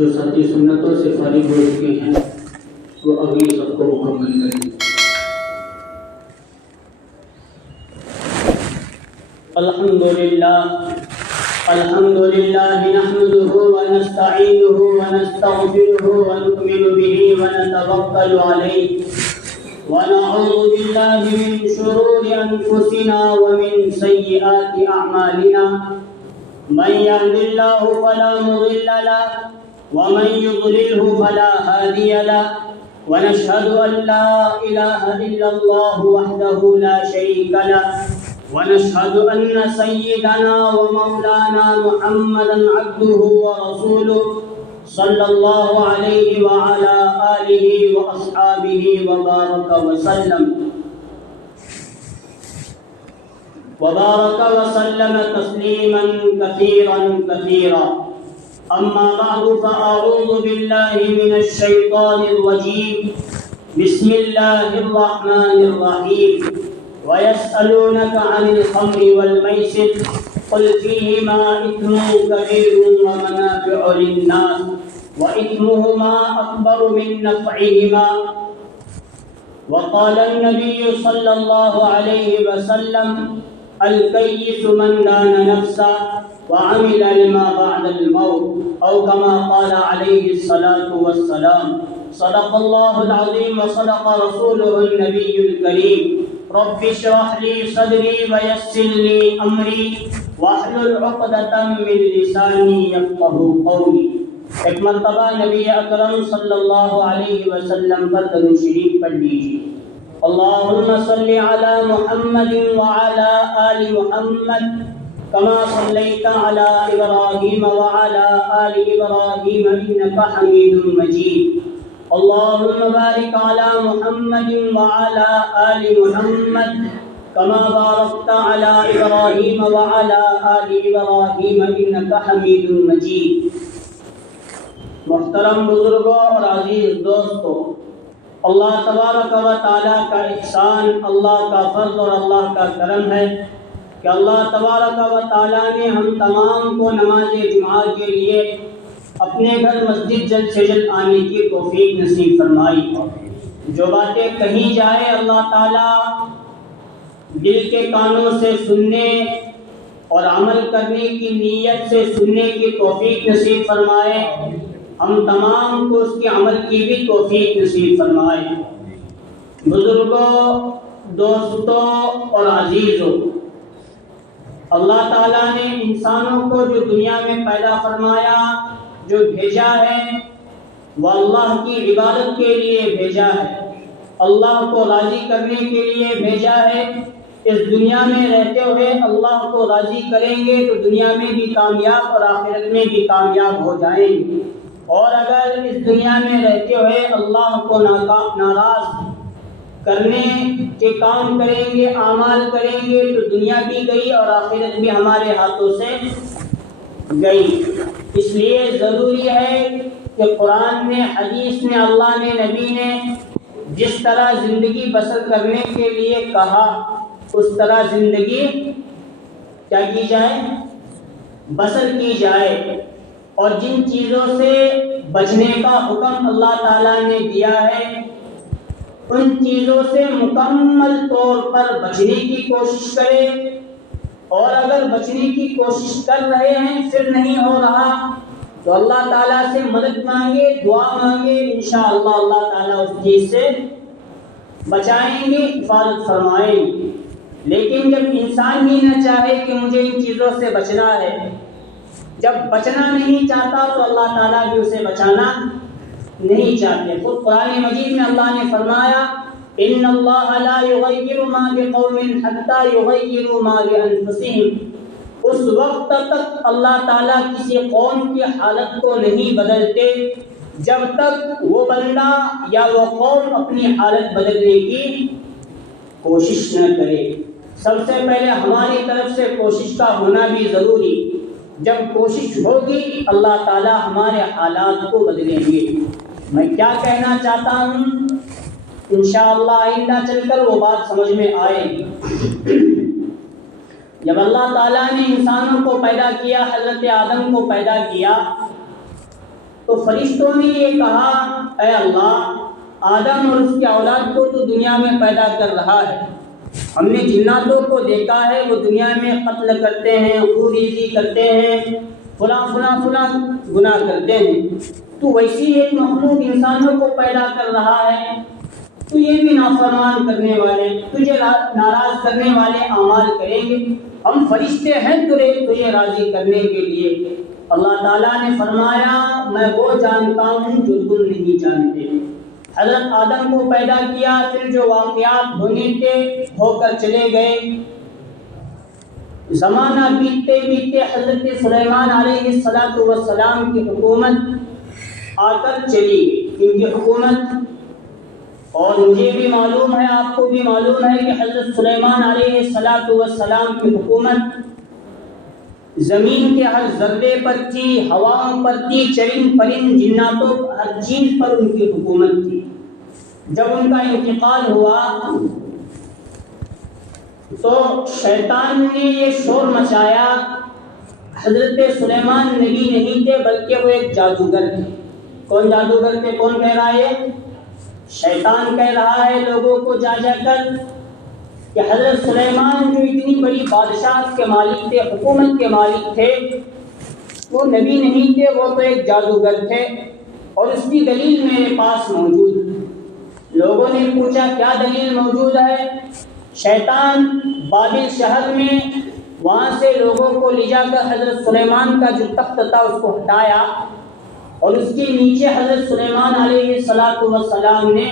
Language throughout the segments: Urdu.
جو ساتھی سنتوں سے فارغ ہو چکے ہیں وہ اگلی سب کو مکمل کریں۔ الحمدللہ نحمده ونستعینه ونستغفره ونؤمن به ونتوکل علیہ ونعوذ باللہ من شرور انفسنا ومن سیئات اعمالنا من يهد الله فلا مضل له ومن يضلله فلا هادي له ونشهد أن لا إله إلا الله وحده لا شريك له ونشهد أن سيدنا ومولانا محمدا عبده ورسوله صلى الله عليه وعلى آله وأصحابه وبارك وسلم تسليما كثيرا أما بعد فأعوذ بالله من الشيطان الرجيم بسم الله الرحمن الرحيم ويسألونك عن الخمر والميسر قل فيهما إثم كبير ومنافع للناس وإثمهما أكبر من نفعهما وقال النبي صلى الله عليه وسلم الكيس من دان نفسه وعمل لما بعد الموت أو كما قال عليه الصلاة والسلام صدق الله العظيم وصدق رسوله النبي الكريم رب اشرح لي صدري ويسر لي أمري واحلل عقدة من لساني يفقهوا قولي۔ ایک مرتبہ نبی اکرم صلی اللہ علیہ وسلم پر درود شریف پڑھ لیجیے۔ اللہم صلی علی محمد وعلی آل محمد كما صليت على إبراهيم وعلى آل إبراهيم إنك حميد مجيد اللهم بارك على محمد وعلى آل محمد كما باركت على إبراهيم وعلى آل إبراهيم إنك حميد مجيد۔ محترم بزرگوں اور عزیز دوستوں، اللہ تبارک و تعالیٰ کا احسان، اللہ کا فضل اور اللہ کا کرم ہے کہ اللہ تبارک و تعالیٰ نے ہم تمام کو نماز جمعہ کے لیے اپنے گھر مسجد جلد سے جلد آنے کی توفیق نصیب فرمائی۔ جو باتیں کہیں جائے اللہ تعالیٰ دل کے کانوں سے سننے اور عمل کرنے کی نیت سے سننے کی توفیق نصیب فرمائے، ہم تمام کو اس کے عمل کی بھی توفیق نصیب فرمائے۔ بزرگوں، دوستوں اور عزیزوں، اللہ تعالیٰ نے انسانوں کو جو دنیا میں پیدا فرمایا، جو بھیجا ہے، وہ اللہ کی عبادت کے لیے بھیجا ہے، اللہ کو راضی کرنے کے لیے بھیجا ہے۔ اس دنیا میں رہتے ہوئے اللہ کو راضی کریں گے تو دنیا میں بھی کامیاب اور آخرت میں بھی کامیاب ہو جائیں گے، اور اگر اس دنیا میں رہتے ہوئے اللہ کو ناراض کرنے کے کام کریں گے، اعمال کریں گے تو دنیا بھی گئی اور آخرت بھی ہمارے ہاتھوں سے گئی۔ اس لیے ضروری ہے کہ قرآن میں، حدیث میں، اللہ نے، نبی نے جس طرح زندگی بسر کرنے کے لیے کہا اس طرح زندگی کیا کی جائے؟ بسر کی جائے، اور جن چیزوں سے بچنے کا حکم اللہ تعالیٰ نے دیا ہے ان چیزوں سے مکمل طور پر بچنے کی کوشش کرے، اور اگر بچنے کی کوشش کر رہے ہیں پھر نہیں ہو رہا تو اللہ تعالیٰ سے مدد مانگے، دعا مانگے، انشاءاللہ اللہ تعالیٰ اس چیز سے بچائیں گے، حفاظت فرمائیں گے۔ لیکن جب انسان ہی نہ چاہے کہ مجھے ان چیزوں سے بچنا ہے، جب بچنا نہیں چاہتا تو اللہ تعالیٰ بھی اسے بچانا نہیں چاہتے۔ خود قرآن مجید میں اللہ نے فرمایا ان اللہ لا یغیر ما بقوم حتی یغیروا ما بانفسہم، اس وقت تک اللہ تعالیٰ کسی قوم کی حالت کو نہیں بدلتے جب تک وہ بندہ یا وہ قوم اپنی حالت بدلنے کی کوشش نہ کرے۔ سب سے پہلے ہماری طرف سے کوشش کا ہونا بھی ضروری، جب کوشش ہوگی اللہ تعالیٰ ہمارے حالات کو بدلیں گے۔ میں کیا کہنا چاہتا ہوں انشاءاللہ آئندہ چل کر وہ بات سمجھ میں آئے گی۔ جب اللہ تعالیٰ نے انسانوں کو پیدا کیا، حضرت آدم کو پیدا کیا، تو فرشتوں نے یہ کہا اے اللہ، آدم اور اس کی اولاد کو تو دنیا میں پیدا کر رہا ہے، ہم نے جناتوں کو دیکھا ہے وہ دنیا میں قتل کرتے ہیں، خوریزی کرتے ہیں، فلاں فلاں فلاں گناہ کرتے ہیں، تو ویسی ایک مخلوق انسانوں کو پیدا کر رہا ہے، تو یہ بھی نافرمان کرنے والے، تجھے ناراض کرنے والے اعمال کریں گے، ہم فرشتے ہیں تجھے راضی کرنے کے لیے۔ اللہ تعالیٰ نے فرمایا میں وہ جانتا ہوں جو تم نہیں جانتے۔ حضرت آدم کو پیدا کیا، پھر جو واقعات ہونے تھے ہو کر چلے گئے، زمانہ بیتتے بیتتے حضرت سلیمان علیہ السلام کی حکومت آ کر چلی گئی، ان کی حکومت، اور مجھے بھی معلوم ہے، آپ کو بھی معلوم ہے کہ حضرت سلیمان علیہ السلام کی حکومت زمین کے ہر ذرے پر تھی، ہواؤں پر تھی، چرند پرند جناتوں ہر چیز پر ان کی حکومت تھی۔ جب ان کا انتقال ہوا تو شیطان نے یہ شور مچایا، حضرت سلیمان نبی نہیں تھے بلکہ وہ ایک جادوگر تھے۔ کون جادوگر تھے؟ کون کہہ رہا ہے؟ شیطان کہہ رہا ہے لوگوں کو جا جا کر کہ حضرت سلیمان جو اتنی بڑی بادشاہت کے مالک تھے، حکومت کے مالک تھے، وہ نبی نہیں تھے، وہ تو ایک جادوگر تھے، اور اس کی دلیل میرے پاس موجود ہے۔ لوگوں نے پوچھا کیا دلیل موجود ہے؟ شیطان بابل شہر میں وہاں سے لوگوں کو لے جا کر حضرت سلیمان کا جو تخت تھا اس کو ہٹایا، اور اس کے نیچے حضرت سلیمان علیہ السلام نے،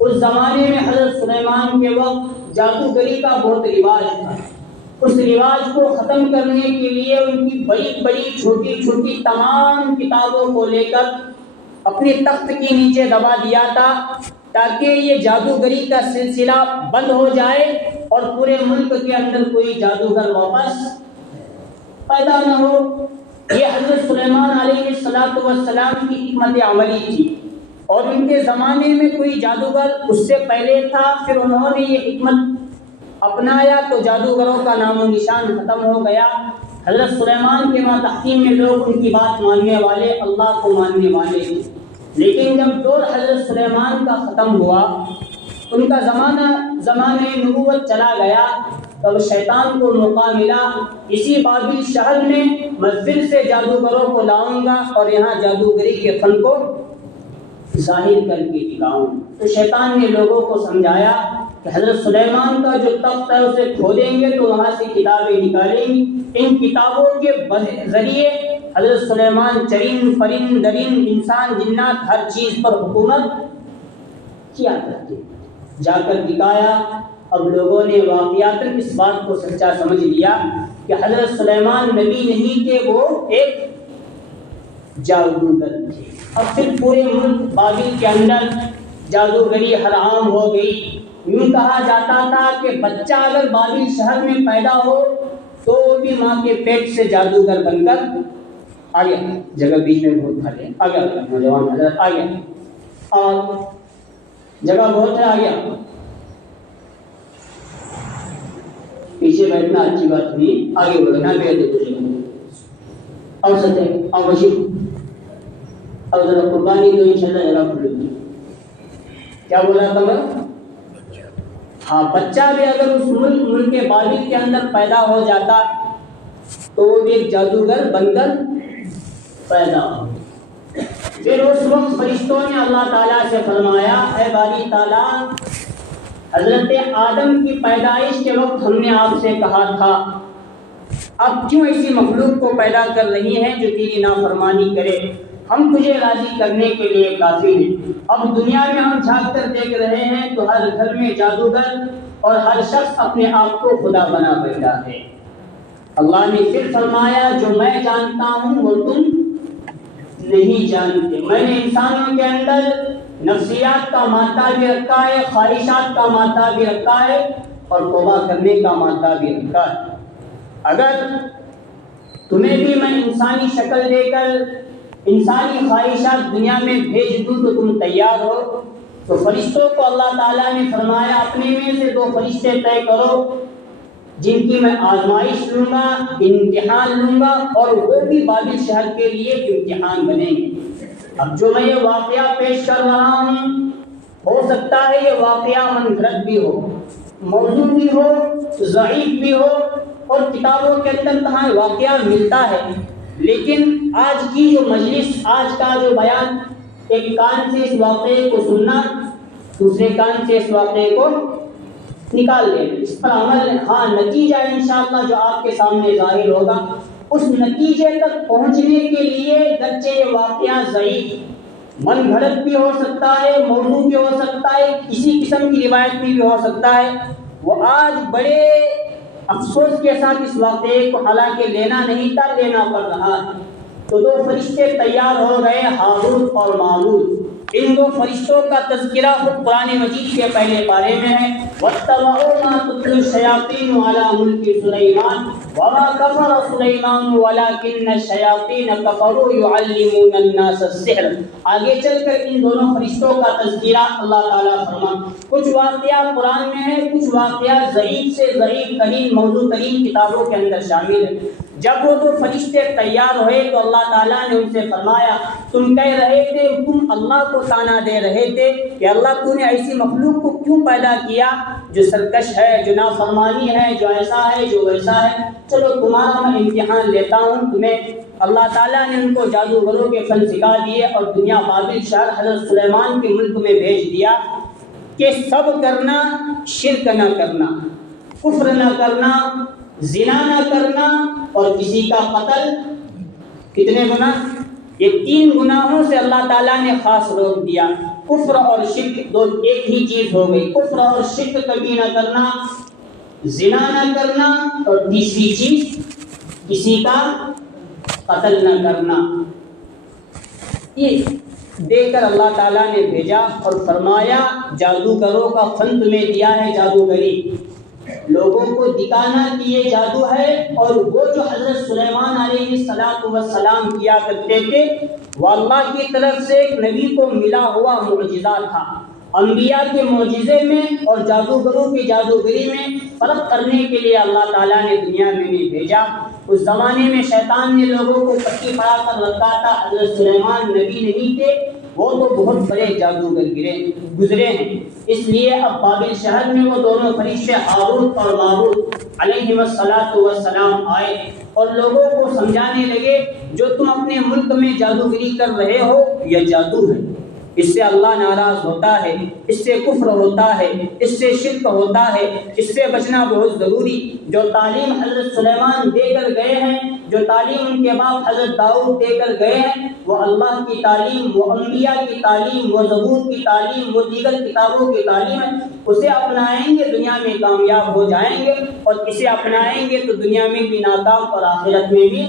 اس زمانے میں حضرت سلیمان کے وقت جادوگری کا بہت رواج تھا، اس رواج کو ختم کرنے کے لیے ان کی بڑی بڑی چھوٹی چھوٹی تمام کتابوں کو لے کر اپنے تخت کے نیچے دبا دیا تھا، تاکہ یہ جادوگری کا سلسلہ بند ہو جائے اور پورے ملک کے اندر کوئی جادوگر واپس پیدا نہ ہو۔ یہ حضرت سلیمان علیہ السلام کی حکمت عملی تھی، اور ان کے زمانے میں کوئی جادوگر اس سے پہلے تھا، پھر انہوں نے یہ حکمت اپنایا تو جادوگروں کا نام و نشان ختم ہو گیا۔ حضرت سلیمان کے ماتحتین میں لوگ ان کی بات ماننے والے، اللہ کو ماننے والے تھے، لیکن جب دور حضرت سلیمان کا ختم ہوا، ان کا زمانہ نبوت چلا گیا، تب شیطان کو موقع ملا اسی بابل شہر میں مسجد سے جادوگروں کو لاؤں گا اور یہاں جادوگری کے فن کو ظاہر کر کے دکھاؤں۔ تو شیطان نے لوگوں کو سمجھایا کہ حضرت سلیمان کا جو تخت ہے اسے کھودیں گے تو وہاں سے کتابیں نکالیں گی، ان کتابوں کے ذریعے حضرت سلیمان چرند پرند درند انسان جنات ہر چیز پر حکومت کیا کرتے۔ جا کر دکھایا، اب لوگوں نے واقعات اس بات کو سچا سمجھ لیا کہ حضرت سلیمان نبی نہیں تھے، وہ ایک جادوگر تھے۔ اب پھر پورے ملک بابل کے اندر جادوگری ہر عام ہو گئی۔ یوں کہا جاتا تھا کہ بچہ اگر بابل شہر میں پیدا ہو تو وہ بھی ماں کے پیٹ سے جادوگر بن کر آ گیا۔ جگہ بیچ میں بہت کھلے آ گیا، نوجوان حضرت آ گیا، اور جگہ بہت ہے، آ گیا، پیچھے بیٹھنا اچھی بات نہیں، آگے بڑھنا بیٹھ دے اور سچے اور بشیر اور ذرا قربانی تو انشاءاللہ ذرا کھلے گی۔ کیا بولا تھا میں؟ ہاں، بچہ بھی اگر اس ملک بابل کے اندر پیدا ہو جاتا تو وہ بھی ایک جادوگر بن کر پیدا ہو۔ پھر اس وقت فرشتوں نے اللہ تعالیٰ سے فرمایا اے باری تعالیٰ، حضرت آدم کی پیدائش کے وقت ہم نے آپ سے کہا تھا، اب کیوں ایسی مخلوق کو پیدا کر رہی ہیں جو تیری نافرمانی کرے؟ ہم تجھے راضی کرنے کے لیے کافی ہیں۔ اب دنیا میں ہم جھانک کر دیکھ رہے ہیں تو ہر گھر میں جادوگر اور ہر شخص اپنے آپ کو خدا بنا بیٹھا ہے۔ اللہ نے پھر فرمایا جو میں جانتا ہوں وہ تم نہیں جانتے۔ میں نے انسانوں کے اندر نفسیات کا مادہ بھی رکھا ہے، خواہشات کا مادہ بھی رکھا ہے، اور توبہ کرنے کا مادہ بھی رکھا ہے۔ اگر تمہیں بھی میں انسانی شکل دے کر انسانی خواہشات دنیا میں بھیج دوں تو تم تیار ہو؟ تو فرشتوں کو اللہ تعالیٰ نے فرمایا اپنے میں سے 2 فرشتے طے کرو جن کی میں آزمائش لوں گا، امتحان لوں گا، اور وہ بھی بابل شہر کے لیے امتحان بنیں گے۔ اب جو میں یہ واقعہ پیش کر رہا ہوں ہو سکتا ہے یہ واقعہ منفرد بھی ہو، موضوع بھی ہو، ضعیف بھی ہو، اور کتابوں کے اندر کہاں واقعہ ملتا ہے، لیکن آج کی جو مجلس، آج کا جو بیان، ایک کان سے اس واقعے کو سننا، دوسرے کان سے اس واقعے کو نکال دینا، اس پر عمل، ہاں نتیجہ انشاءاللہ جو آپ کے سامنے ظاہر ہوگا، اس نتیجے تک پہنچنے کے لیے گرچہ یہ واقعہ ضعیف، من گھڑت بھی ہو سکتا ہے، موضوع بھی ہو سکتا ہے، کسی قسم کی روایت میں بھی ہو سکتا ہے، وہ آج بڑے افسوس کے ساتھ اس واقعے کو حالانکہ لینا نہیں تھا، لینا پڑ رہا ہے۔ تو دو فرشتے تیار ہو گئے، ہاروت اور ماروت۔ ان دو فرشتوں کا تذکرہ خود قرآن مجید کے پہلے پارے میں ہے، وَاتَّبَعُوا مَا تُتْلُو الشَّيَاطِينُ عَلَىٰ مُلْكِ سُلَيْمَانَ وَمَا كَفَرَ سُلَيْمَانُ وَلَٰكِنَّ الشَّيَاطِينَ كَفَرُوا يُعَلِّمُونَ النَّاسَ السِّحْرَ۔ آگے چل کر ان دونوں فرشتوں کا تذکرہ اللہ تعالیٰ فرما۔ کچھ واقعہ قرآن میں ہے، کچھ واقعہ ضعیف سے ضعیف ترین موضوع ترین کتابوں کے اندر شامل ہے۔ جب وہ دو فرشتے تیار ہوئے تو اللہ تعالیٰ نے ان سے فرمایا، تم کہہ رہے تھے، تم اللہ کو طعنہ دے رہے تھے کہ اللہ تو نے ایسی مخلوق کو کیوں پیدا کیا جو سرکش ہے، جو نافرمانی ہے، جو ایسا ہے، جو ویسا ہے۔ چلو تمہارا میں امتحان لیتا ہوں تمہیں۔ اللہ تعالیٰ نے ان کو جادوگروں کے فن سکھا دیے اور دنیا بابل شہر حضرت سلیمان کے ملک میں بھیج دیا کہ سب کرنا، شرک نہ کرنا، کفر نہ کرنا، زنا نہ کرنا اور کسی کا قتل۔ کتنے گناہ؟ یہ 3 گناہوں سے اللہ تعالیٰ نے خاص روک دیا۔ کفر اور شرک دو ایک ہی چیز ہو گئی، کفر اور شرک کبھی نہ کرنا، زنا نہ کرنا، اور تیسری چیز کسی کا قتل نہ کرنا۔ یہ دے کر اللہ تعالیٰ نے بھیجا اور فرمایا جادوگروں کا فن تمہیں دیا ہے، جادوگری، لوگوں کو دکھانا کہ یہ جادو ہے، اور وہ جو حضرت سلیمان علیہ السلام کیا کرتے تھے وہ اللہ کی طرف سے ایک نبی کو ملا ہوا معجزہ تھا۔ انبیاء کے معجزے میں اور جادوگروں کی جادوگری میں فرق کرنے کے لیے اللہ تعالیٰ نے دنیا میں بھی بھیجا۔ اس زمانے میں شیطان نے لوگوں کو پٹی پڑا کر رکھا تھا، حضرت سلیمان نبی نہیں تھے، وہ تو بہت بڑے جادوگر گزرے ہیں۔ اس لیے اب بابل شہر میں وہ دونوں فرشتے ہاروت اور ماروت علیہم السلام آئے اور لوگوں کو سمجھانے لگے جو تم اپنے ملک میں جادوگری کر رہے ہو یہ جادو ہے، اس سے اللہ ناراض ہوتا ہے، اس سے کفر ہوتا ہے، اس سے شرک ہوتا ہے، اس سے بچنا بہت ضروری۔ جو تعلیم حضرت سلیمان دے کر گئے ہیں، جو تعلیم ان کے باپ حضرت داؤد دے کر گئے ہیں، وہ اللہ کی تعلیم، وہ انبیاء کی تعلیم، وہ زبور کی تعلیم، وہ دیگر کتابوں کی تعلیم ہے۔ اسے اپنائیں گے دنیا میں کامیاب ہو جائیں گے، اور اسے اپنائیں گے تو دنیا میں بھی ناکام اور آخرت میں بھی۔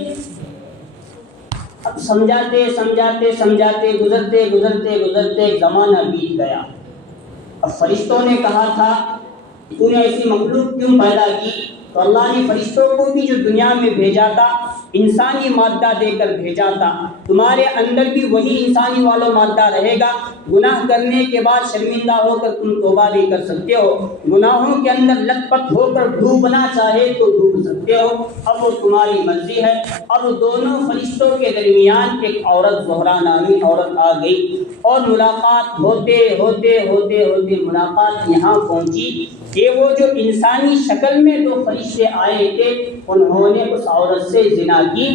اب سمجھاتے سمجھاتے سمجھاتے گزرتے گزرتے گزرتے ایک زمانہ بیت گیا۔ اب فرشتوں نے کہا تھا تو نے ایسی مخلوق کیوں پیدا کی؟ تو اللہ نے فرشتوں کو بھی جو دنیا میں بھیجا تھا انسانی مادہ دے کر بھیجا تھا، تمہارے اندر بھی وہی انسانی والا مادہ رہے گا۔ گناہ کرنے کے بعد شرمندہ ہو کر تم توبہ بھی کر سکتے ہو، گناہوں کے اندر لت پت ہو کر ڈوبنا چاہے تو ڈوب سکتے ہو، اب وہ تمہاری مرضی ہے۔ اب دونوں فرشتوں کے درمیان ایک عورت، زہرا نامی عورت آ گئی، اور ملاقات ہوتے ہوتے ہوتے ہوتے ملاقات یہاں پہنچی کہ وہ جو انسانی شکل میں دو فرشتے آئے تھے انہوں نے اس عورت سے زنا کی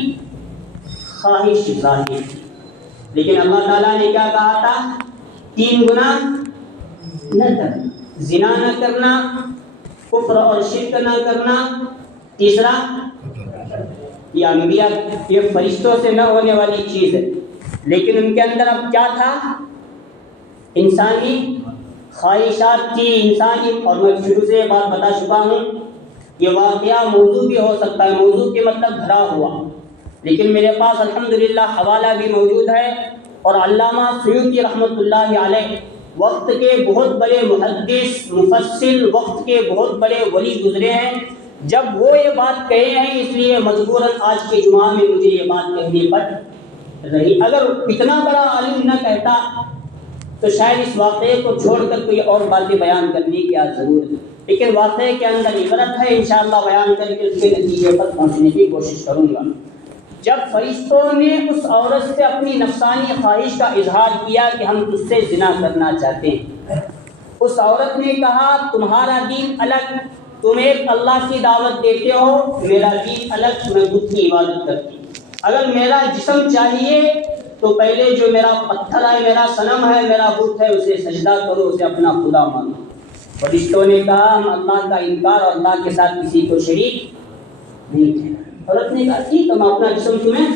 خواہش ظاہر کی، لیکن اللہ تعالیٰ نے کیا کہا تھا؟ 3 گناہ نہ کرنا، زنا نہ کرنا، کفر اور شرک نہ کرنا، تیسرا یہ انبیاء، یہ فرشتوں سے نہ ہونے والی چیز ہے، لیکن ان کے اندر اب کیا تھا؟ انسانی خواہشات تھی، انسانی۔ اور میں شروع سے بات بتا چکا ہوں یہ واقعہ موضوع بھی ہو سکتا ہے، موضوع کے مطلب بھرا ہوا، لیکن میرے پاس الحمدللہ حوالہ بھی موجود ہے، اور علامہ سیوطی رحمۃ اللہ علیہ وقت کے بہت بڑے محدث مفسر، وقت کے بہت بڑے ولی گزرے ہیں، جب وہ یہ بات کہے ہیں اس لیے مجبوراً آج کے جمعہ میں مجھے یہ بات کہنی پڑ رہی۔ اگر اتنا بڑا عالم نہ کہتا تو شاید اس واقعے کو چھوڑ کر کوئی اور باتیں بیان کرنے کی کیا ضرورت ہے، لیکن واقعے کے اندر عبرت ہے، انشاءاللہ بیان کر کے اس کے نتیجے پر پہنچنے کی کوشش کروں گا۔ جب فرشتوں نے اس عورت سے اپنی نفسانی خواہش کا اظہار کیا کہ ہم تجھ سے زنا کرنا چاہتے ہیں، اس عورت نے کہا تمہارا دین الگ، تم ایک اللہ کی دعوت دیتے ہو، میرا دین الگ، میں بت کی عبادت کرتی ہوں۔ اگر میرا جسم چاہیے تو پہلے جو میرا پتھر ہے، میرا صنم ہے، میرا بت ہے، اسے سجدہ کرو، اسے اپنا خدا مانو۔ فرشتوں نے کہا ہم اللہ کا انکار اور اللہ کے ساتھ کسی کو شریک نہیں تھے۔ عورت نے کہا ٹھیک ہم اپنا جسم تمہیں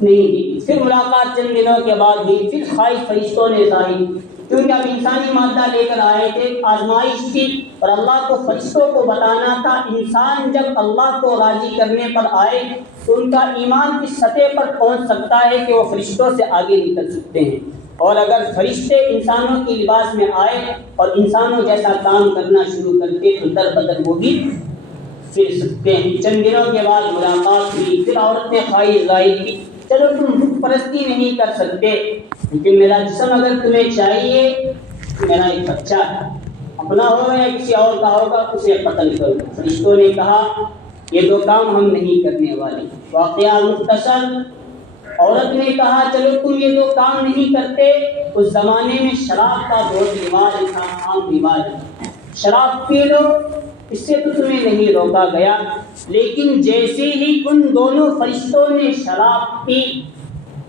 نہیں دی۔ پھر ملاقات چند دنوں کے بعد ہوئی، پھر خواہش فرشتوں نے ظاہر، کیونکہ اب انسانی مادہ لے کر آئے تھے، آزمائش تھی اور اللہ کو فرشتوں کو بتانا تھا انسان جب اللہ کو راضی کرنے پر آئے تو ان کا ایمان اس سطح پر پہنچ سکتا ہے کہ وہ فرشتوں سے آگے نکل سکتے ہیں، اور اگر فرشتے انسانوں کی لباس میں آئے اور انسانوں جیسا کام کرنا شروع کرتے تو در بدر وہ بھی پھر سکتے ہیں۔ چند دنوں کے بعد ملاقات ہوئی، پھر عورت نے خواہش ظاہر کی چلو تم بت پرستی نہیں کر سکتے لیکن میرا جسم اگر تمہیں چاہیے، میرا ایک بچہ ہے، اپنا ہوگا یا کسی اور کا ہوگا، اسے قتل کرو۔ فرشتوں نے کہا یہ دو کام ہم نہیں کرنے والے۔ واقعہ مختصر، عورت نے کہا چلو تم یہ دو کام نہیں کرتے۔ اس زمانے میں شراب کا بہت رواج تھا، عام رواج، شراب پی لو، اس سے تو تمہیں نہیں روکا گیا، لیکن جیسے ہی ان دونوں فرشتوں نے شراب پی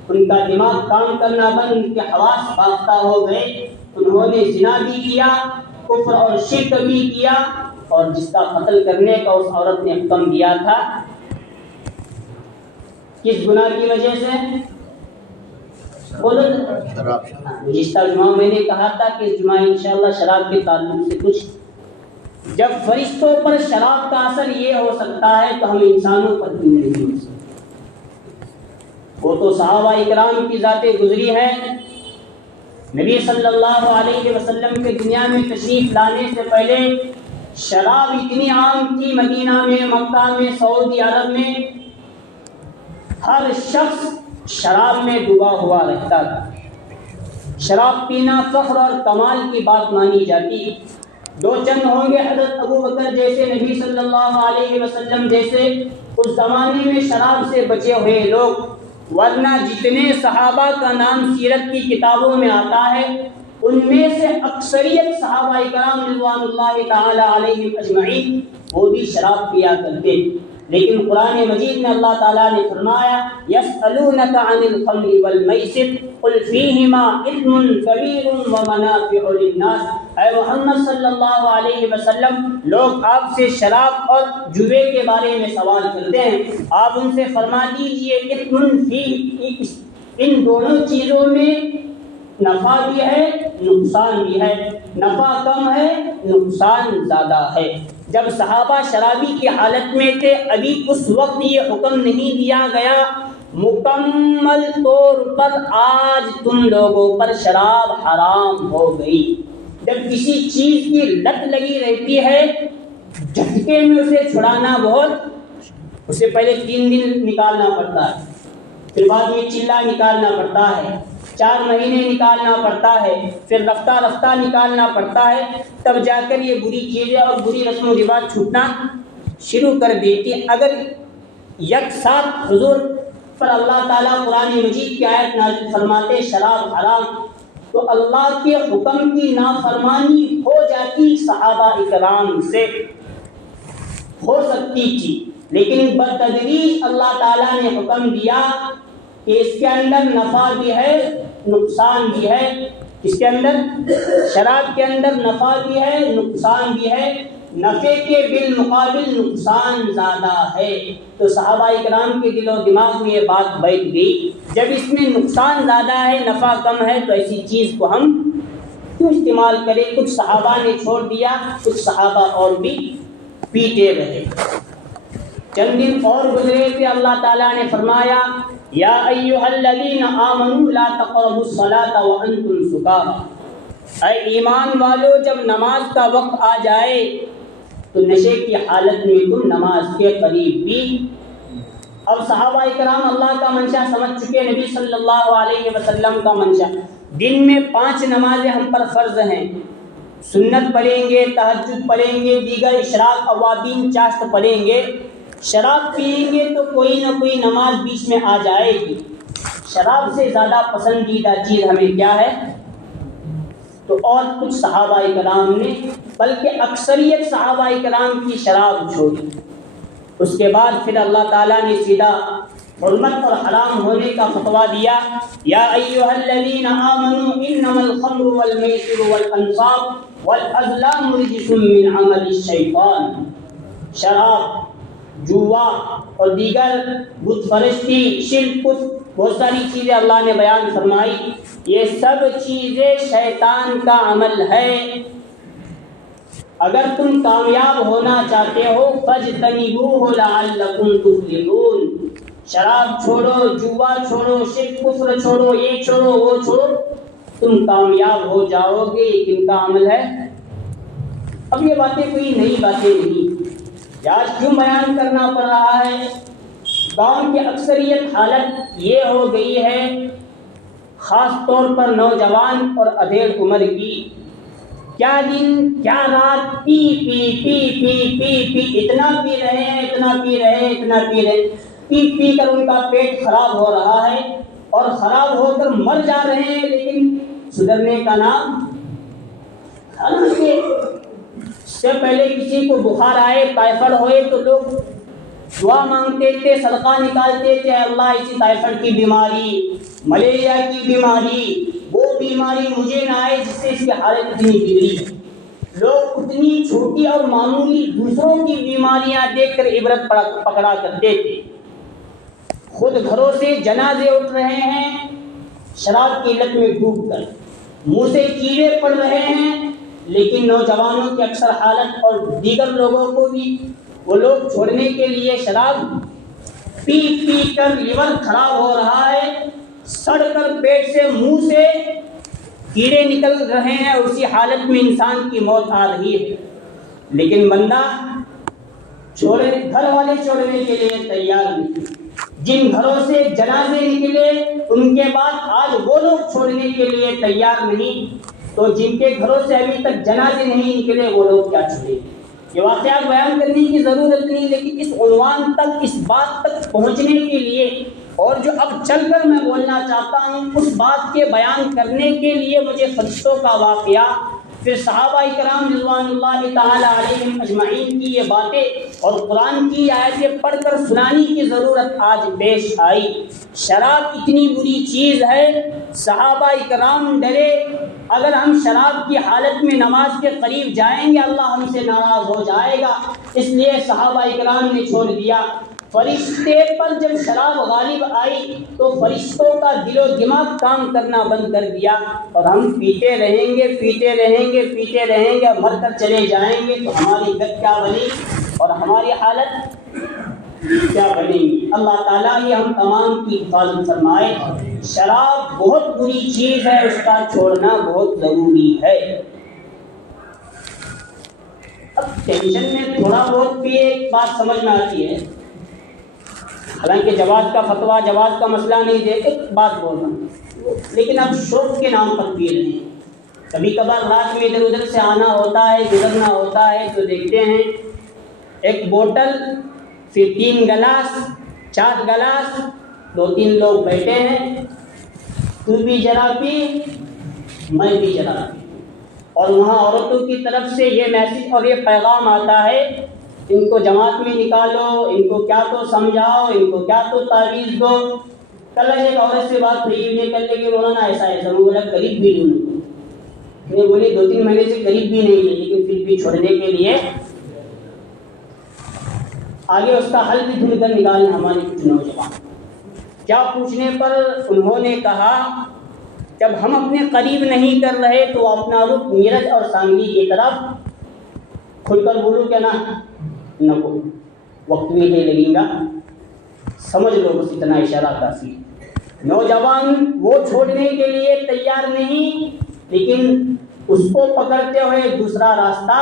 ان کا دماغ کام کرنا بند، ان کے حواس باختہ ہو گئے، انہوں نے زنا بھی کیا، کفر اور شرک بھی کیا، اور جس کا قتل کرنے کا اس عورت نے حکم دیا تھا کس گناہ کی وجہ سے؟ بولو گزشتہ جمعہ میں نے کہا تھا کہ اس جمعہ انشاءاللہ شراب کے تعلق سے کچھ، جب فرشتوں پر شراب کا اثر یہ ہو سکتا ہے تو ہم انسانوں پر کیوں نہیں ہو سکتا؟ وہ تو صحابہ اکرام کی ذاتیں گزری ہے، نبی صلی اللہ علیہ وسلم کے دنیا میں تشریف لانے سے پہلے شراب اتنی عام تھی، مدینہ میں، مکہ میں، سعودی عرب میں ہر شخص شراب میں ڈوبا ہوا رہتا تھا۔ شراب پینا فخر اور کمال کی بات مانی جاتی، دو چند ہوں گے حضرت ابو بکر جیسے، نبی صلی اللہ علیہ وسلم جیسے اس زمانے میں شراب سے بچے ہوئے لوگ، ورنہ جتنے صحابہ کا نام سیرت کی کتابوں میں آتا ہے ان میں سے اکثریت صحابہ کرام رضوان اللہ تعالی علیہم اجمعین وہ بھی شراب پیا کرتے، لیکن قرآن مجید میں اللہ تعالیٰ نے فرمایا یسألونک عن الخمر والمیسر قل فیہما اثم کبیر ومنافع للناس۔ اے محمد صلی اللہ علیہ وسلم، لوگ آپ سے شراب اور جوے کے بارے میں سوال کرتے ہیں، آپ ان سے فرما دیجئے اثم فی، ان دونوں چیزوں میں نفع بھی ہے نقصان بھی ہے، نفع کم ہے نقصان زیادہ ہے۔ جب صحابہ شرابی کی حالت میں تھے ابھی اس وقت یہ حکم نہیں دیا گیا مکمل طور پر آج تم لوگوں پر شراب حرام ہو گئی۔ جب کسی چیز کی لت لگی رہتی ہے جھٹکے میں اسے چھڑانا بہت، اسے پہلے 3 دن نکالنا پڑتا ہے، پھر بعد میں چلہ نکالنا پڑتا ہے، 4 مہینے نکالنا پڑتا ہے، پھر رفتہ رفتہ نکالنا پڑتا ہے، تب جا کر یہ بری چیزیں اور بری رسم و رواج چھوٹنا شروع کر دیتی ہیں۔ اگر یک ساتھ حضور پر اللہ تعالیٰ قرآن مجید کی آیت نازل فرماتے شراب حرام، تو اللہ کے حکم کی نافرمانی ہو جاتی صحابہ اکرام سے، ہو سکتی تھی، لیکن بتدریج اللہ تعالیٰ نے حکم دیا کہ اس کے اندر نفع بھی ہے نقصان بھی ہے، اس کے اندر شراب کے اندر نفع بھی ہے نقصان بھی ہے، نفع کے بالمقابل نقصان زیادہ ہے۔ تو صحابہ اکرام کے دل و دماغ میں یہ بات بیٹھ گئی، جب اس میں نقصان زیادہ ہے نفع کم ہے تو ایسی چیز کو ہم کیوں استعمال کریں؟ کچھ صحابہ نے چھوڑ دیا، کچھ صحابہ اور بھی پیتے رہے۔ چند دن اور گزرے تھے، اللہ تعالیٰ نے فرمایا یا ایھا الذین آمنوا لا تقربوا الصلاۃ وانتم سکارى، اے ایمان والو جب نماز کا وقت آ جائے تو نشے کی حالت میں تم نماز کے قریب بھی۔ اب صحابہ کرام اللہ کا منشا سمجھ چکے، نبی صلی اللہ علیہ وسلم کا منشا، دن میں 5 نمازیں ہم پر فرض ہیں، سنت پڑھیں گے، تہجد پڑھیں گے، دیگر اشراق اوابین چاشت پڑھیں گے، شراب پئیں گے تو کوئی نہ کوئی نماز بیچ میں آ جائے گی۔ شراب سے زیادہ پسندیدہ چیز ہمیں کیا ہے؟ تو اور کچھ صحابہ کرام نے، بلکہ اکثریت صحابہ کرام کی شراب چھوڑی۔ اس کے بعد پھر اللہ تعالیٰ نے سیدھا حرمت اور حرام ہونے کا فتویٰ دیا، یا ایھا الذین آمنوا انما الخمر والمیسر والانصاب والازلام رجس من عمل الشیطان۔ شراب، جوا اور دیگر بت پرستی، شرک، بہت ساری چیزیں اللہ نے بیان فرمائی، یہ سب چیزیں شیطان کا عمل ہے۔ اگر تم کامیاب ہونا چاہتے ہو فاجتنبوہ لعلکم تفلحون۔ شراب چھوڑو، جوا چھوڑو، شرک کفر چھوڑو، یہ چھوڑو وہ چھوڑو، تم کامیاب ہو جاؤ گے۔ یہ کن کا عمل ہے؟ اب یہ باتیں کوئی نئی باتیں نہیں، آج کیوں بیان کرنا پڑ رہا ہے؟ گاؤں کی اکثریت حالت یہ ہو گئی ہے، خاص طور پر نوجوان اور ادھیڑ عمر کی، کیا دن کیا رات پی پی پی پی پی پی اتنا پی رہے ہیں، اتنا پی رہے ہیں، اتنا پی رہے ہیں، پی پی کر ان کا پیٹ خراب ہو رہا ہے اور خراب ہو کر مر جا رہے ہیں، لیکن سدھرنے کا نام۔ حالانکہ اس سے پہلے کسی کو بخار آئے، ٹائیفائڈ ہوئے تو لوگ دعا مانگتے تھے، صدقہ نکالتے تھے، اللہ اسی ٹائیفائڈ کی بیماری، ملیریا کی بیماری، وہ بیماری مجھے نہ آئے جس سے اس کی حالت اتنی بگڑی۔ لوگ اتنی چھوٹی اور معمولی دوسروں کی بیماریاں دیکھ کر عبرت پکڑا کرتے تھے۔ خود گھروں سے جنازے اٹھ رہے ہیں شراب کی لت میں ڈوب کر، منہ سے کیڑے پڑ رہے ہیں، لیکن نوجوانوں کی اکثر حالت اور دیگر لوگوں کو بھی وہ لوگ چھوڑنے کے لیے شراب پی پی کر لیور خراب ہو رہا ہے، سڑ کر پیٹ سے منہ سے کیڑے نکل رہے ہیں، اسی حالت میں انسان کی موت آ رہی ہے، لیکن بندہ گھر والے چھوڑنے کے لیے تیار نہیں۔ جن گھروں سے جنازے نکلے ان کے بعد آج وہ لوگ چھوڑنے کے لیے تیار نہیں، تو جن کے گھروں سے ابھی تک جنازے نہیں نکلے وہ لوگ کیا چھوڑیں گے؟ یہ واقعات بیان کرنے کی ضرورت نہیں، لیکن اس عنوان تک، اس بات تک پہنچنے کے لیے، اور جو اب چل کر میں بولنا چاہتا ہوں اس بات کے بیان کرنے کے لیے مجھے فرشتوں کا واقعہ، پھر صحابہ کرام رضوان اللہ تعالی علیہم اجمعین کی یہ باتیں اور قرآن کی آیتیں پڑھ کر سنانے کی ضرورت آج پیش آئی۔ شراب اتنی بری چیز ہے، صحابہ کرام ڈرے اگر ہم شراب کی حالت میں نماز کے قریب جائیں گے اللہ ہم سے ناراض ہو جائے گا، اس لیے صحابہ کرام نے چھوڑ دیا۔ فرشتے پر جب شراب غالب آئی تو فرشتوں کا دل و دماغ کام کرنا بند کر دیا، اور ہم پیتے رہیں گے، پیتے رہیں گے، پیتے رہیں گے، مر کر چلے جائیں گے تو ہماری گت کیا بنی اور ہماری حالت کیا بنے گی؟ اللہ تعالیٰ یہ ہم تمام کی حفاظت فرمائے۔ شراب بہت بری چیز ہے، اس کا چھوڑنا بہت ضروری ہے۔ اب ٹینشن میں تھوڑا بہت بھی ایک بات سمجھ میں آتی ہے، حالانکہ جواز کا فتویٰ، جواز کا مسئلہ نہیں دے، ایک بات بول رہا ہوں، لیکن اب شوق کے نام پر پی رہے ہیں۔ کبھی کبھار رات میں ادھر ادھر سے آنا ہوتا ہے، گزرنا ہوتا ہے تو دیکھتے ہیں ایک بوتل، پھر 3 گلاس، 4 گلاس، 2-3 لوگ بیٹھے ہیں، تو بھی ذرا پی میں بھی ذرا پی، اور وہاں عورتوں کی طرف سے یہ میسج اور یہ پیغام آتا ہے ان کو جماعت میں نکالو، ان کو کیا تو سمجھاؤ، ان کو کیا تو تعویذ دو۔ کل ایک عورت سے بات ہوئی، یہ کہنے لگی مولانا ایسا ایسا، میں بولا قریب بھی نہیں، میں بولی 2-3 مہینے سے قریب بھی نہیں ہے، لیکن پھر بھی چھوڑنے کے لیے آگے اس کا حل بھی ڈھونڈ کر نکالے ہمارے کچھ نوجوان۔ کیا پوچھنے پر انہوں نے کہا جب ہم اپنے قریب نہیں کر رہے تو اپنا رخ میرٹھ اور سانگلی کی طرف کھل کر بولو کیا نہ کو وقت بھی نہیں لگے گا، سمجھ لو بس اتنا اشارہ کافی۔ نوجوان وہ چھوڑنے کے لیے تیار نہیں، لیکن اس کو پکڑتے ہوئے دوسرا راستہ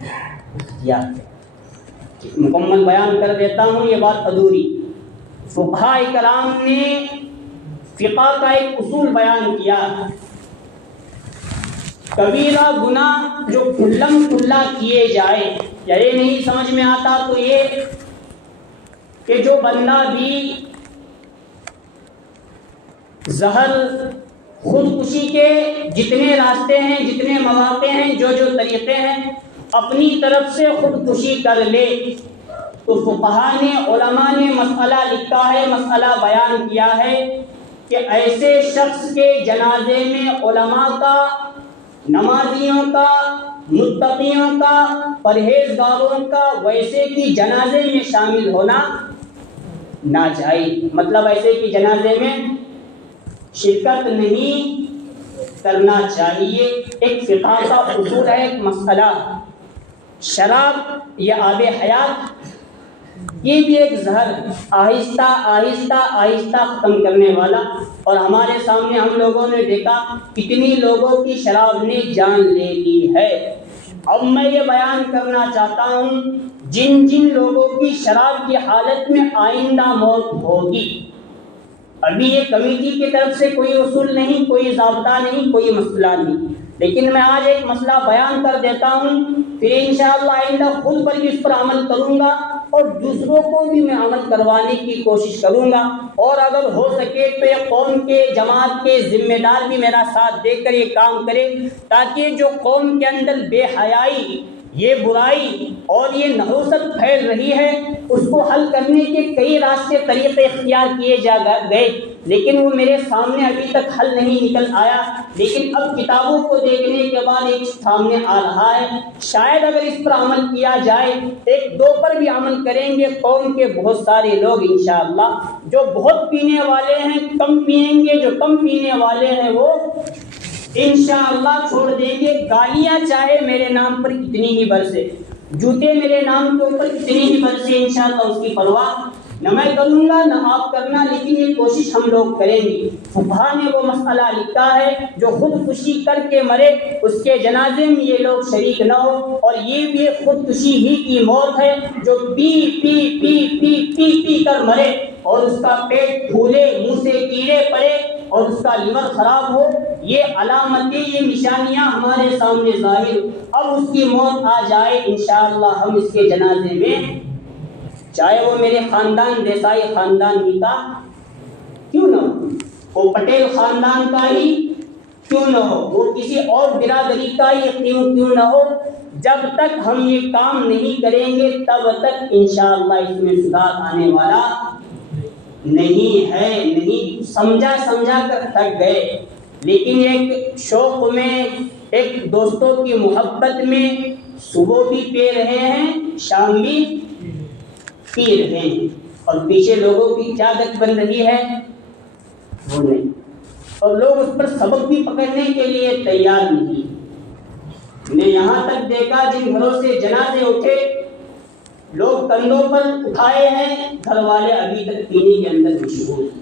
اختیار ہے۔ مکمل بیان کر دیتا ہوں، یہ بات ادھوری۔ فقہاء کرام نے فقہ کا ایک اصول بیان کیا، کبیرہ گناہ جو کھلم کھلا کیے جائے، یا یہ نہیں سمجھ میں آتا تو یہ کہ جو بندہ بھی زہر، خودکشی کے جتنے راستے ہیں، جتنے مواقع ہیں، جو طریقے ہیں، اپنی طرف سے خودکشی کر لے تو فقہاء نے، علماء نے مسئلہ لکھا ہے، مسئلہ بیان کیا ہے کہ ایسے شخص کے جنازے میں علماء کا، نمازیوں کا، متقیوں کا، پرہیزگاروں کا ویسے کی جنازے میں شامل ہونا ناجائز، مطلب ایسے کی جنازے میں شرکت نہیں کرنا چاہیے۔ ایک فقہ کا اصول ہے، ایک مسئلہ، شراب یہ آب حیات، یہ بھی ایک زہر، آہستہ آہستہ آہستہ ختم کرنے والا، اور ہمارے سامنے ہم لوگوں نے دیکھا کتنی لوگوں کی شراب نے جان لے لی ہے۔ اب میں یہ بیان کرنا چاہتا ہوں، جن لوگوں کی شراب کی حالت میں آئندہ موت ہوگی، ابھی یہ کمیٹی کی طرف سے کوئی اصول نہیں، کوئی ضابطہ نہیں، کوئی مسئلہ نہیں، لیکن میں آج ایک مسئلہ بیان کر دیتا ہوں، پھر انشاءاللہ آئندہ خود پر بھی اس پر عمل کروں گا اور دوسروں کو بھی میں عمل کروانے کی کوشش کروں گا، اور اگر ہو سکے تو یہ قوم کے، جماعت کے ذمہ دار بھی میرا ساتھ دے کر یہ کام کرے، تاکہ جو قوم کے اندر بے حیائی، یہ برائی اور یہ نحوست پھیل رہی ہے، اس کو حل کرنے کے کئی راستے، طریقے اختیار کیے گئے، لیکن وہ میرے سامنے ابھی تک حل نہیں نکل آیا، لیکن اب کتابوں کو دیکھنے کے بعد ایک سامنے آ رہا ہے، شاید اگر اس پر عمل کیا جائے، ایک دو پر بھی عمل کریں گے، قوم کے بہت سارے لوگ انشاءاللہ جو بہت پینے والے ہیں کم پئیں گے، جو کم پینے والے ہیں وہ انشاءاللہ چھوڑ دیں گے، گالیاں چاہے میرے نام پر کتنی ہی برسے، جوتے میرے نام کے اوپر کتنی ہی برسے، انشاءاللہ اس کی پرواہ نہ میں کروں گا نہ آپ کرنا، لیکن یہ کوشش ہم لوگ کریں گے۔ فقہاء نے وہ مسئلہ لکھا ہے، جو خودکشی کر کے مرے اس کے جنازے میں یہ لوگ شریک نہ ہو، اور یہ بھی خودکشی ہی کی موت ہے، جو پی پی پی پی پی پی کر مرے اور اس کا پیٹ پھولے، منہ سے کیڑے پڑے اور اس کا لیور خراب ہو، یہ علامتیں، یہ نشانیاں ہمارے سامنے ظاہر، اب اس کی موت آ جائے انشاءاللہ ہم اس کے جنازے میں، چاہے وہ میرے خاندان دیسائی خاندان ہی کا کیوں نہ ہو، وہ پٹیل خاندان کا ہی کیوں نہ ہو، وہ کسی اور برادری کا ہی کیوں نہ ہو، جب تک ہم یہ کام نہیں کریں گے تب تک انشاءاللہ اس میں سدھار آنے والا نہیں ہے، نہیں سمجھا کر تھک گئے، لیکن ایک شوق میں، ایک دوستوں کی محبت میں صبح بھی پی رہے ہیں، شام بھی پی رہے ہیں، اور پیچھے لوگوں کی کیا عادت بن رہی ہے وہ نہیں، اور لوگ اس پر سبق بھی پکڑنے کے لیے تیار نہیں۔ میں یہاں تک دیکھا جن گھروں سے جنازے اٹھے، لوگ کندھوں پر اٹھائے ہیں، گھر والے ابھی تک پینے کے اندر مشغول ہیں،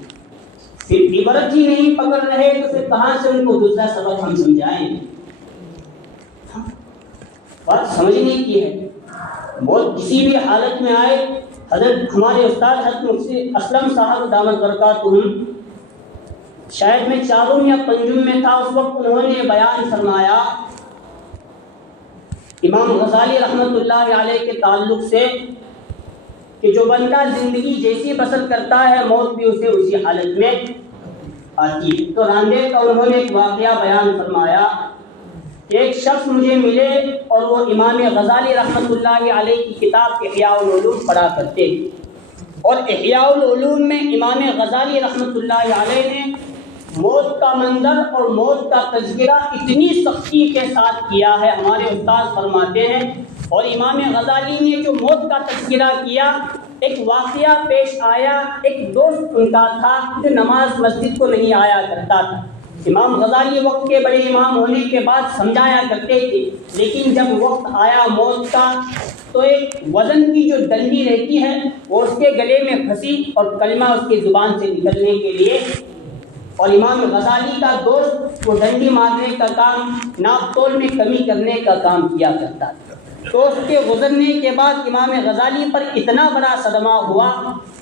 پھر عبرت ہی نہیں پکڑ رہے تو پھر کہاں سے ان کو دوسرا سبق ہم سمجھائیں؟ بات سمجھنے کی ہے، موت کسی بھی حالت میں آئے، حضرت ہمارے استاد حضرت مفتی اسلم صاحب دامت برکاتہم، شاید میں چاروں یا پنجم میں تھا، اس وقت انہوں نے بیان فرمایا امام غزالی رحمۃ اللہ علیہ کے تعلق سے کہ جو بندہ زندگی جیسی بسر کرتا ہے موت بھی اسے اسی حالت میں آتی ہے۔ تو راندے کا انہوں نے ایک واقعہ بیان فرمایا کہ ایک شخص مجھے ملے اور وہ امام غزالی رحمۃ اللہ علیہ کی کتاب احیاء العلوم پڑھا کرتے تھے، اور احیاء العلوم میں امام غزالی رحمۃ اللہ علیہ نے موت کا منظر اور موت کا تذکرہ اتنی سختی کے ساتھ کیا ہے، ہمارے استاد فرماتے ہیں، اور امام غزالی نے جو موت کا تذکرہ کیا، ایک واقعہ پیش آیا، ایک دوست ان کا تھا جو نماز مسجد کو نہیں آیا کرتا تھا، امام غزالی وقت کے بڑے امام ہونے کے بعد سمجھایا کرتے تھے، لیکن جب وقت آیا موت کا تو ایک وزن کی جو ڈنڈی رہتی ہے وہ اس کے گلے میں پھنسی اور کلمہ اس کی زبان سے نکلنے کے لیے، اور امام غزالی کا دوست وہ ڈنڈی مارنے کا کام، ناپ تول میں کمی کرنے کا کام کیا کرتا تھا۔ تو اس کے گزرنے کے بعد امام غزالی پر اتنا بڑا صدمہ ہوا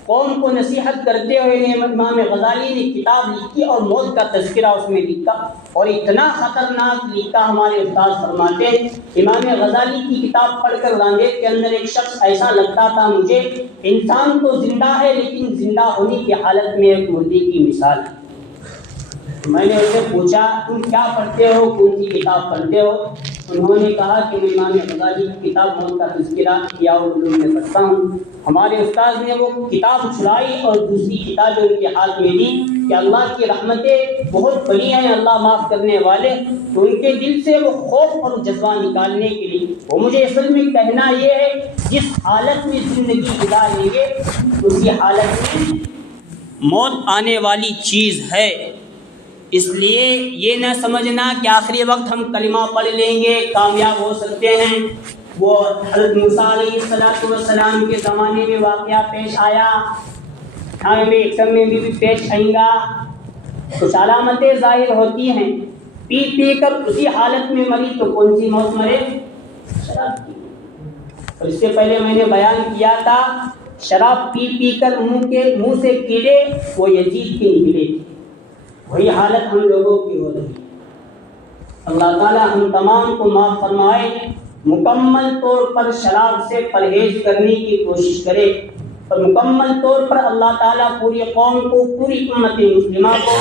قوم کو نصیحت کرتے ہوئے امام غزالی نے کتاب لکھی اور موت کا تذکرہ اس میں لکھا، اور اتنا خطرناک لکھا، ہمارے استاد فرماتے ہیں امام غزالی کی کتاب پڑھ کر رانگیت کے اندر ایک شخص ایسا لگتا تھا مجھے انسان تو زندہ ہے لیکن زندہ ہونے کی حالت میں ایک مردے کی مثال ہے۔ میں نے اسے پوچھا تم کیا پڑھتے ہو، کون سی کتاب پڑھتے ہو؟ انہوں نے کہا کہ میں امام غزالی کی کتاب موت کا تذکرہ احیاء العلوم میں پڑھتا ہوں۔ ہمارے استاد نے وہ کتاب چھڑائی اور دوسری کتاب ان کے ہاتھ میں دی کہ اللہ کی رحمتیں بہت بڑی ہیں، اللہ معاف کرنے والے، تو ان کے دل سے وہ خوف اور جذبہ نکالنے کے لیے وہ مجھے اصل میں کہنا یہ ہے جس حالت میں زندگی گزاریں گے اسی حالت میں موت آنے والی چیز ہے۔ اس لیے یہ نہ سمجھنا کہ آخری وقت ہم کلمہ پڑھ لیں گے کامیاب ہو سکتے ہیں۔ وہ حضرت موسیٰ علیہ السلام کے زمانے میں واقعہ پیش آیا، میں ایک سمے میں بھی پیش آئیں گا، کچھ علامتیں ظاہر ہوتی ہیں۔ پی پی کر اسی حالت میں مری تو کون سی موت مرے؟ شراب کی۔ اور اس سے پہلے میں نے بیان کیا تھا شراب پی پی کر منہ سے کیڑے وہ یزید کے نکلے تھے، وہی حالت ہم لوگوں کی ہو رہی ہے۔ اللہ تعالیٰ ہم تمام کو معاف فرمائے، مکمل طور پر شراب سے پرہیز کرنے کی کوشش کرے، اور مکمل طور پر اللہ تعالیٰ پوری قوم کو، پوری امت مسلمہ کو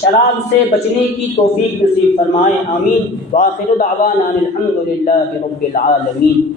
شراب سے بچنے کی توفیق نصیب فرمائے، آمین۔ وآخر دعوانا الحمد للہ رب العالمین۔